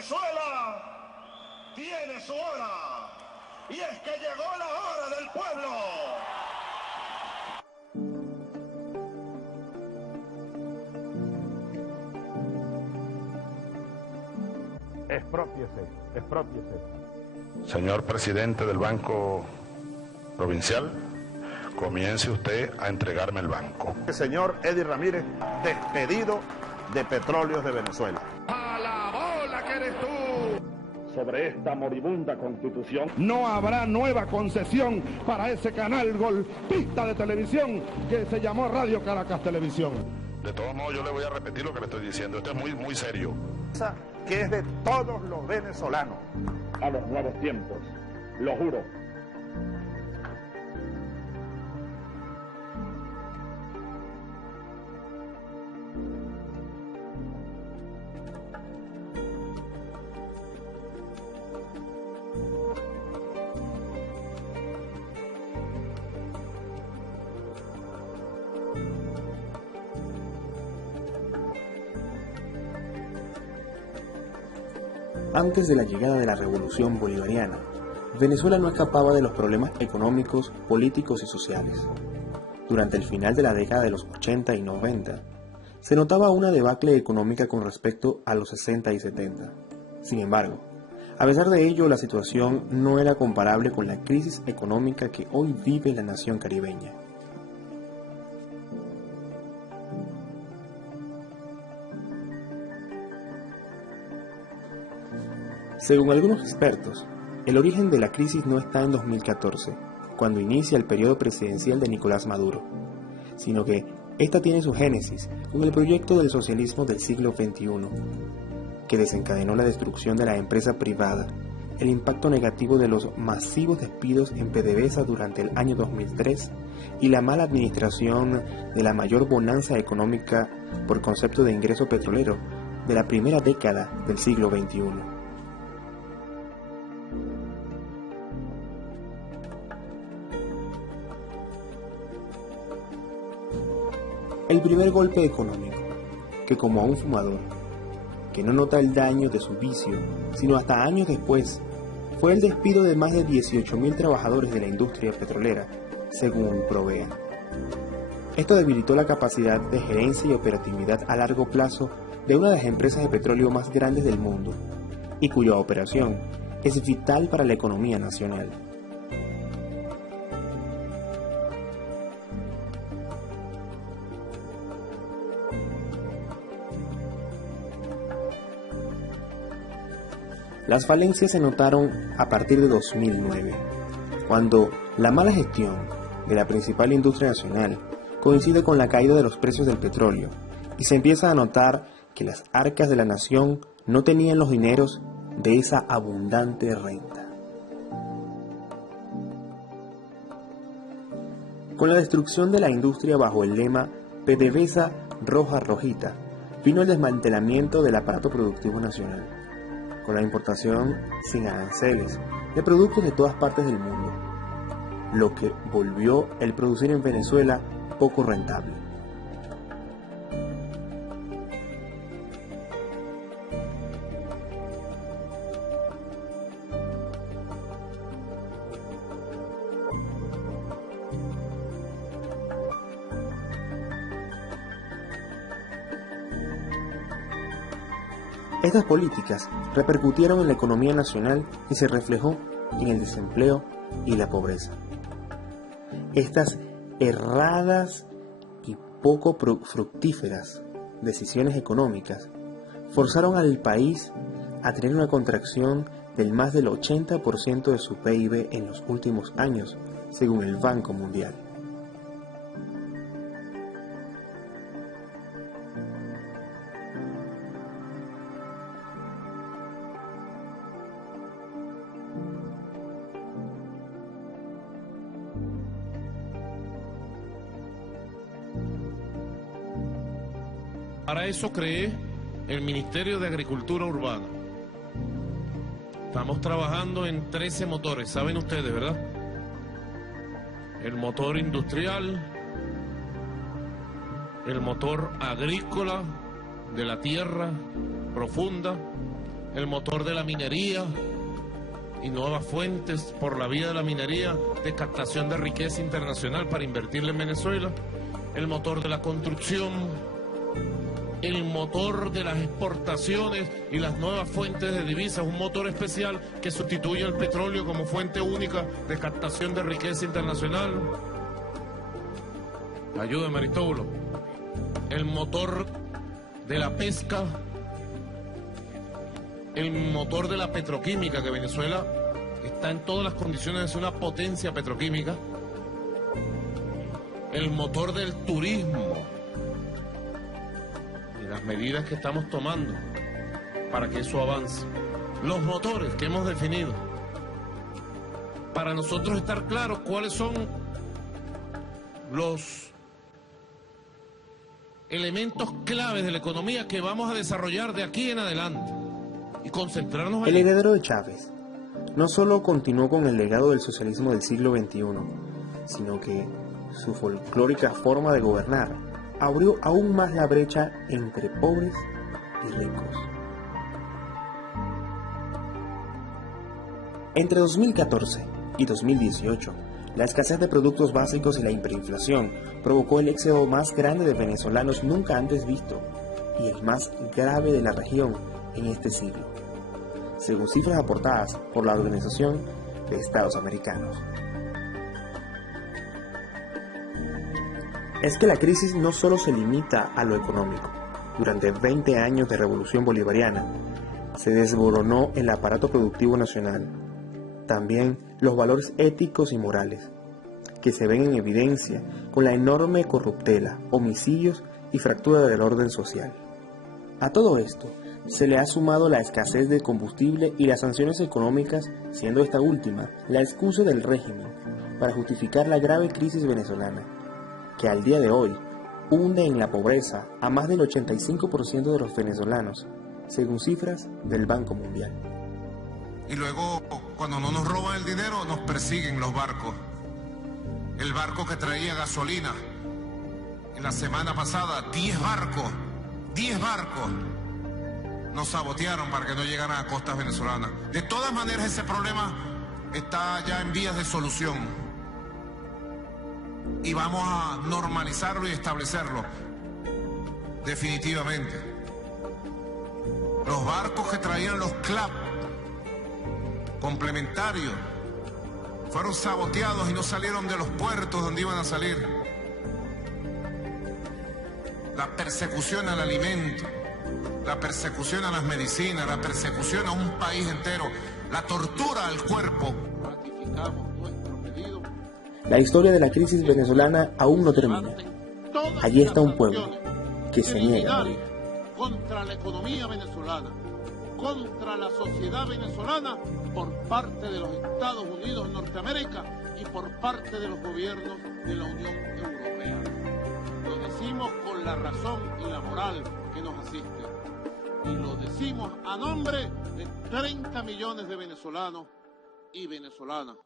Venezuela tiene su hora, y es que llegó la hora del pueblo. Exprópiese, exprópiese. Señor presidente del Banco Provincial, comience usted a entregarme el banco. Señor Eddie Ramírez, despedido de Petróleos de Venezuela. ¡A la bola que eres tú! Sobre esta moribunda constitución no habrá nueva concesión para ese canal golpista de televisión que se llamó Radio Caracas Televisión. De todos modos, yo le voy a repetir lo que le estoy diciendo. Esto es muy serio. Que es de todos los venezolanos. a los nuevos tiempos, lo juro. Antes de la llegada de la Revolución Bolivariana, Venezuela no escapaba de los problemas económicos, políticos y sociales. Durante el final de la década de los 80 y 90, se notaba una debacle económica con respecto a los 60 y 70. Sin embargo, a pesar de ello, la situación no era comparable con la crisis económica que hoy vive la nación caribeña. Según algunos expertos, el origen de la crisis no está en 2014, cuando inicia el periodo presidencial de Nicolás Maduro, sino que esta tiene su génesis con el proyecto del socialismo del siglo XXI, que desencadenó la destrucción de la empresa privada, el impacto negativo de los masivos despidos en PDVSA durante el año 2003 y la mala administración de la mayor bonanza económica por concepto de ingreso petrolero de la primera década del siglo XXI. El primer golpe económico, que como a un fumador, que no nota el daño de su vicio, sino hasta años después, fue el despido de más de 18.000 trabajadores de la industria petrolera, según Provea. Esto debilitó la capacidad de gerencia y operatividad a largo plazo de una de las empresas de petróleo más grandes del mundo, y cuya operación es vital para la economía nacional. Las falencias se notaron a partir de 2009, cuando la mala gestión de la principal industria nacional coincide con la caída de los precios del petróleo y se empieza a notar que las arcas de la nación no tenían los dineros de esa abundante renta. Con la destrucción de la industria bajo el lema PDVSA roja rojita, vino el desmantelamiento del aparato productivo nacional, con la importación sin aranceles de productos de todas partes del mundo, lo que volvió el producir en Venezuela poco rentable. Estas políticas repercutieron en la economía nacional y se reflejó en el desempleo y la pobreza. Estas erradas y poco fructíferas decisiones económicas forzaron al país a tener una contracción del más del 80% de su PIB en los últimos años, según el Banco Mundial. Para eso creé el Ministerio de Agricultura Urbana. Estamos trabajando en 13 motores, saben ustedes, ¿verdad? El motor industrial, el motor agrícola de la tierra profunda, el motor de la minería y nuevas fuentes por la vía de la minería de captación de riqueza internacional para invertirle en Venezuela, el motor de la construcción, el motor de las exportaciones y las nuevas fuentes de divisas, un motor especial que sustituye al petróleo como fuente única de captación de riqueza internacional. Ayúdame, Aristóbulo. El motor de la pesca, el motor de la petroquímica, que Venezuela está en todas las condiciones de ser una potencia petroquímica, el motor del turismo y las medidas que estamos tomando para que eso avance, los motores que hemos definido, para nosotros estar claros cuáles son los elementos claves de la economía que vamos a desarrollar de aquí en adelante y concentrarnos El en... heredero de Chávez no solo continuó con el legado del socialismo del siglo XXI, sino que su folclórica forma de gobernar abrió aún más la brecha entre pobres y ricos. Entre 2014 y 2018, la escasez de productos básicos y la hiperinflación provocó el éxodo más grande de venezolanos nunca antes visto y el más grave de la región en este siglo, según cifras aportadas por la Organización de Estados Americanos. Es que la crisis no solo se limita a lo económico. Durante 20 años de revolución bolivariana, se desboronó el aparato productivo nacional. También los valores éticos y morales, que se ven en evidencia con la enorme corruptela, homicidios y fractura del orden social. A todo esto se le ha sumado la escasez de combustible y las sanciones económicas, siendo esta última la excusa del régimen para justificar la grave crisis venezolana, que al día de hoy hunde en la pobreza a más del 85% de los venezolanos, según cifras del Banco Mundial. Y luego, cuando no nos roban el dinero, nos persiguen los barcos. El barco que traía gasolina, en la semana pasada, 10 barcos, nos sabotearon para que no llegaran a costas venezolanas. De todas maneras, ese problema está ya en vías de solución. Y vamos a normalizarlo y establecerlo, definitivamente. Los barcos que traían los CLAP complementarios fueron saboteados y no salieron de los puertos donde iban a salir. La persecución al alimento, la persecución a las medicinas, la persecución a un país entero, la tortura al cuerpo. La historia de la crisis venezolana aún no termina. Allí está un pueblo que se niega a morir. Contra la economía venezolana, contra la sociedad venezolana por parte de los Estados Unidos de Norteamérica y por parte de los gobiernos de la Unión Europea. Lo decimos con la razón y la moral que nos asiste. Y lo decimos a nombre de 30 millones de venezolanos y venezolanas.